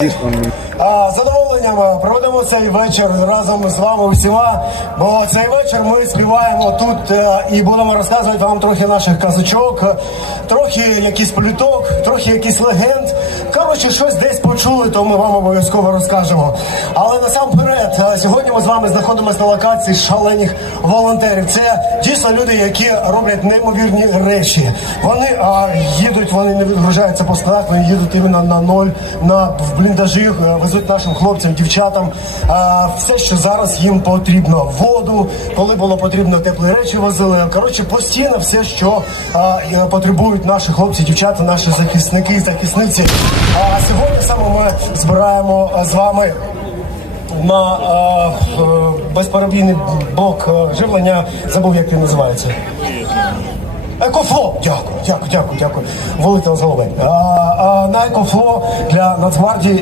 З задоволенням а, проведемо цей вечір разом з вами усіма. Бо цей вечір ми співаємо тут е, і будемо розказувати вам трохи наших казочок, е, трохи якийсь пліток, трохи якісь легенд. Коротше, щось десь почули, то ми вам обов'язково розкажемо. Але насамперед, е, сьогодні ми з вами знаходимося на локації шалених волонтерів. Це дійсно люди, які роблять неймовірні речі. Вони а, їдуть, вони не відгружаються по складах, вони їдуть іменно на ноль, на в бліндажі, е, везуть нашим хлопцям, дівчатам а, все, що зараз їм потрібно. Воду, коли було потрібно теплі речі, возили. Коротше, постійно все, що а, е, потребують наші хлопці, дівчата, наші захисники захисниці. А сьогодні саме ми збираємо з вами на е, е, безперебійний блок е, живлення. Забув, як він називається. Екофло, дякую, дякую, дякую, дякую. Вилетіло з голови. А, а, на екофло для Нацгвардії